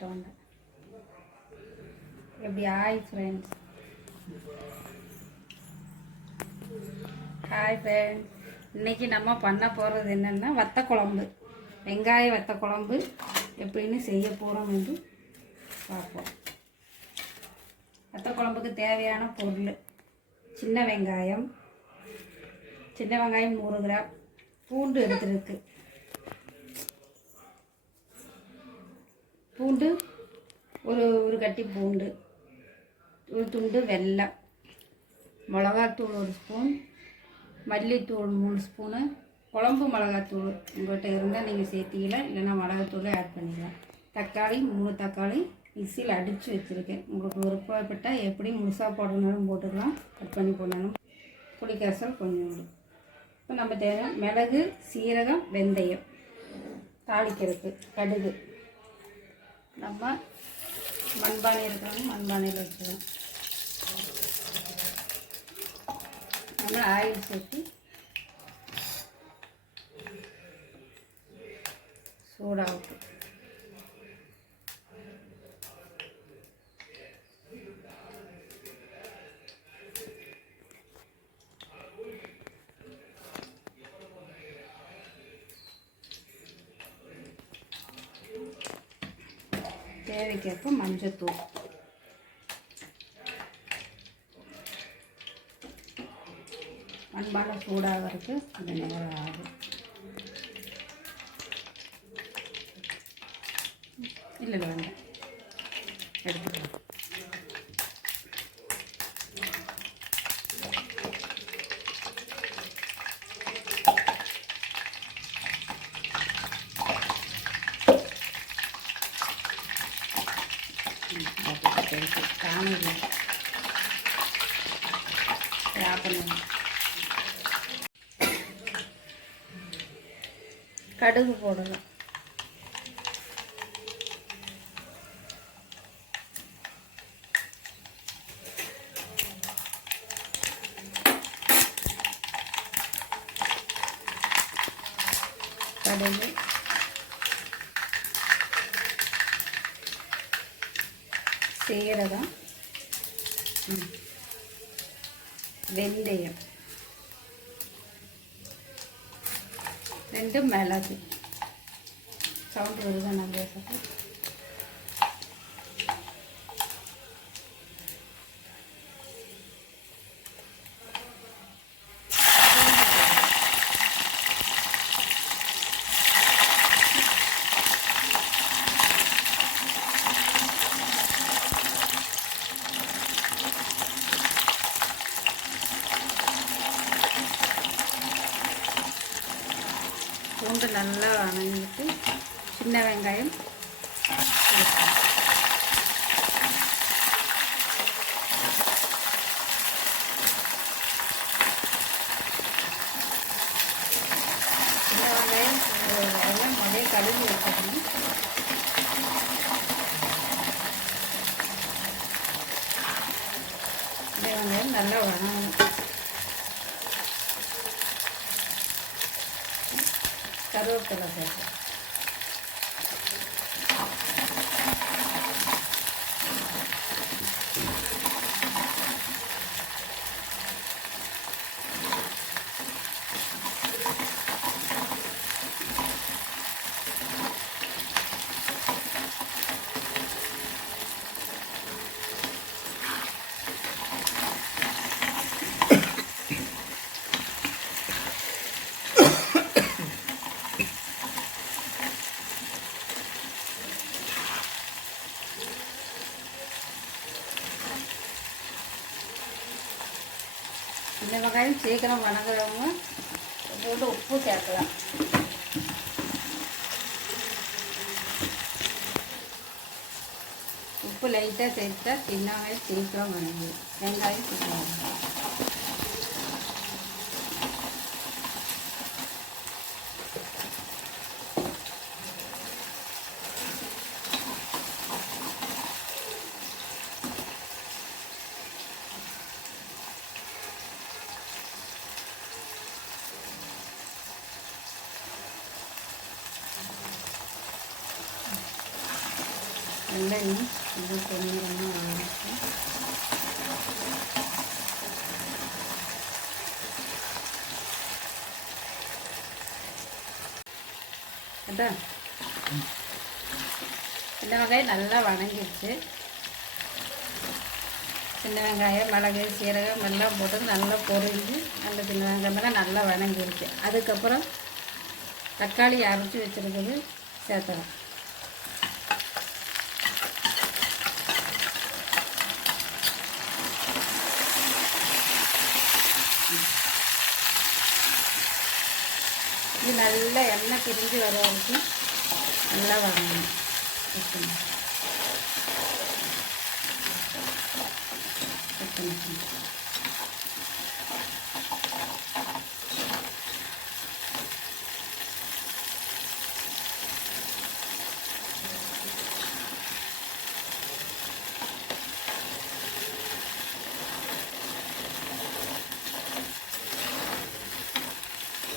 காட்ட வந்தேன். எப்படி ஹாய் ஃப்ரெண்ட்ஸ், இன்றைக்கி நம்ம பண்ண போகிறது என்னென்னா வத்த குழம்பு, வெங்காய வத்த குழம்பு எப்படின்னு செய்ய போகிறோம் என்று பார்ப்போம். வத்த குழம்புக்கு தேவையான பொருள்: சின்ன வெங்காயம் 100 கிராம், பூண்டு எடுத்துருக்கு, பூண்டு ஒரு கட்டி பூண்டு, ஒரு துண்டு வெல்லம், மிளகாத்தூள் 1 ஸ்பூன், மல்லித்தூள் 3 ஸ்பூனு, குழம்பு மிளகாத்தூள் உங்கள்கிட்ட இருந்தால் நீங்கள் சேர்த்திக்கலாம், இல்லைன்னா மிளகாத்தூளை ஆட் பண்ணிக்கலாம். தக்காளி 3 தக்காளி மிக்சியில் அடித்து வச்சுருக்கேன். உங்களுக்கு விருப்பப்பட்டால் எப்படி முழுசாக போடணும்னு போட்டுக்கலாம், கட் பண்ணி போடணும். புளிக்கரசல் கொஞ்சம். இப்போ நம்ம தேவை மிளகு, சீரகம், வெந்தயம், தாளிக்கிறதுக்கு கடுகு. நம்ம மண்பானை இருக்கிறவங்க மண்பானையில் வச்சுக்கலாம். நம்ம ஆயில் சேர்த்து சூடாகட்டும். தேவைக்கேற்ப மஞ்சத்தூள், மண்பானை சூடாகிறதுக்கு கொஞ்சம் நேரம் ஆகும். இல்லை வேண்டாம், எடுத்துக்கலாம். கடுகு போடலாம். கடுகு, சீரகம், வெந்தயம், 2 மிளகு. சவுண்ட் வருதா? நான் பேசுறது பூண்டு நல்லா வணங்கிட்டு சின்ன வெங்காயம் எல்லாம் முதல்ல கழுவி வச்சுக்கணும். இந்த வெங்காயம் நல்லா வணங்கணும். கருவேப்பிலை சேர்த்து இந்த வெங்காயம் சீக்கிரம் வணங்குறவங்க போட்டு உப்பு சேர்க்கலாம். உப்பு லைட்டாக சேர்த்தா சின்ன வெங்காயம் சீக்கிரம் வணங்கும். வெங்காயம் சீக்கிரம் நல்லா இன்னும் கொஞ்சம் பொன்னிறமாக ஆரம்பிச்சு அதான் சின்ன வெங்காயம் நல்லா வணங்கிடுச்சு. சின்ன வெங்காயம், மிளகு, சீரகம் எல்லாம் போட்டு நல்லா பொரிஞ்சு அந்த சின்ன வெங்காயமெல்லாம் நல்லா வணங்கிடுச்சு. அதுக்கப்புறம் தக்காளி அரைச்சி வச்சுருக்கிறது சேர்த்துறோம். இது நல்லா எண்ணெய் பிரிஞ்சு வர வரைக்கும் நல்லா வதங்கணும்.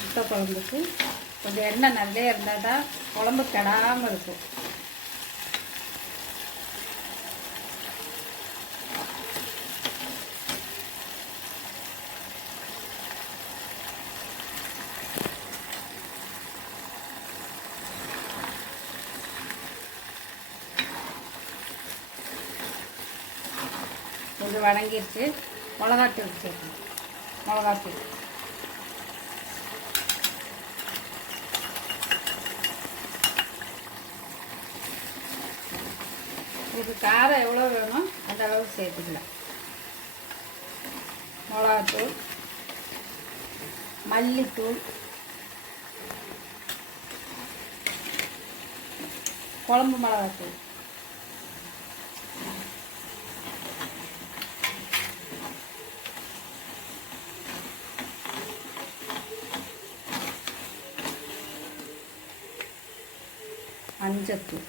முட்டை குழம்புக்கு கொஞ்சம் எண்ணெய் நல்லா இருந்தால் தான் குழம்பு கெடாமல் இருக்கும். கொஞ்சம் வதங்கிடுச்சு. மிளகாத்தூள் சேர்க்கணும். மிளகாத்தூள் இதுக்கு காரம் எவ்வளோ வேணும் அந்த அளவுக்கு சேர்த்துக்கலாம். மிளகாத்தூள், மல்லித்தூள், குழம்பு மிளகாத்தூள், மஞ்சத்தூள்,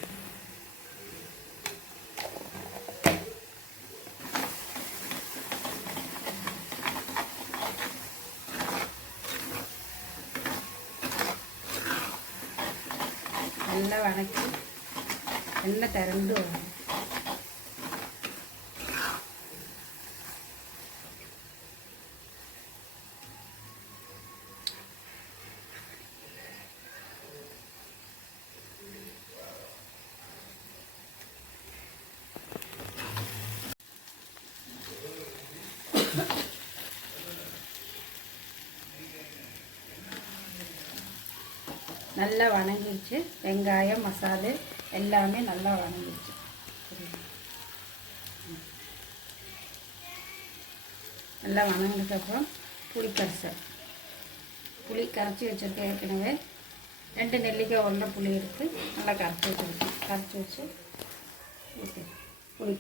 நல்லா வதக்கி எண்ணெய் திரண்டு வரும். நல்லா வதங்கிடுச்சு. வெங்காயம், மசாலா எல்லாமே நல்லா வதங்கிடுச்சு. நல்லா வதங்கினதுக்கப்புறம் புளி கரைச்சி வச்சுருக்கேன். ஏற்கனவே 2 நெல்லிக்காய் உள்ள புளி எடுத்து நல்லா கரைச்சி வச்சு ஊற்றி புளி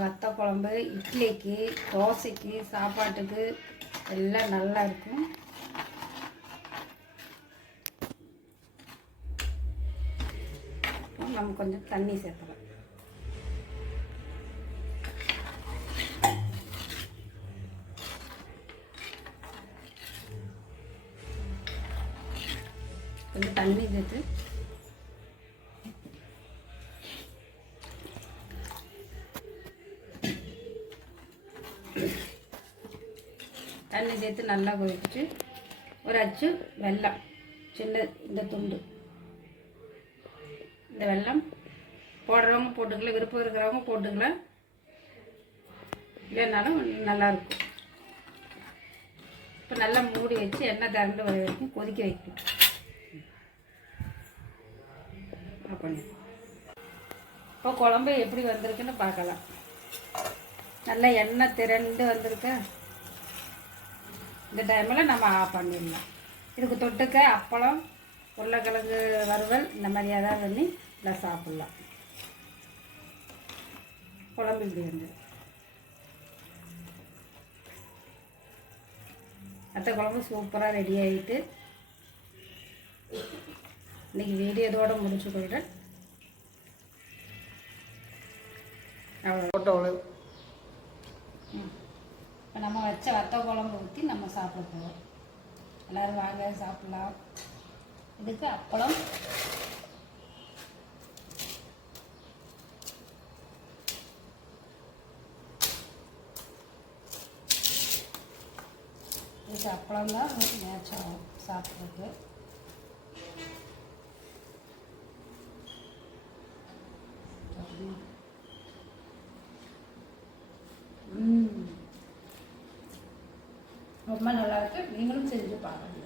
வத்த குழம்பு இட்லிக்கு, தோசைக்கு, சாப்பாட்டுக்கு எல்லாம் நல்லா இருக்கும். நம்ம கொஞ்சம் தண்ணி சேர்க்கலாம். கொஞ்சம் தண்ணி சேர்த்து நல்லா கொதிச்சு ஒரு அச்சு வெல்லம், சின்ன இந்த துண்டு, இந்த வெல்லம் போடுறவங்க போட்டுக்கலாம், விருப்பம் இருக்கிறவங்க போட்டுக்கலாம், இல்லைனாலும் நல்லாயிருக்கும். இப்போ நல்லா மூடி வச்சு எண்ணெய் திரண்டு வர வரைக்கும் கொதிக்க வைக்கணும். இப்போ குழம்பு எப்படி வந்திருக்குன்னு பார்க்கலாம். நல்லா எண்ணெய் திரண்டு வந்திருக்க. இந்த டைமில் நம்ம ஆஃப் பண்ணிடலாம். இதுக்கு தொட்டுக்க அப்பளம், உருளைக்கிழங்கு வறுவல் இந்த மாதிரி ஏதாவது பண்ணி இல்லை சாப்பிட்லாம். குழம்பு இப்படி வந்து அத்தை குழம்பு சூப்பராக ரெடி ஆகிட்டு இன்றைக்கி வீடியோ இதோடு முடிச்சு போயிட்டேன். அவ்வளோ ஃபோட்டோவில் இப்போ நம்ம வச்ச வத்த குழம்பு ஊற்றி நம்ம சாப்பிட போகிறோம். எல்லோரும் வாங்க சாப்பிட்லாம். இதுக்கு அப்பளம், இதுக்கு அப்பளம் தான் மேட்ச் ஆகும் சாப்பிட்றதுக்கு. ரொம்ப நல்லா இருக்கு. நீங்களும் செஞ்சு பாருங்க.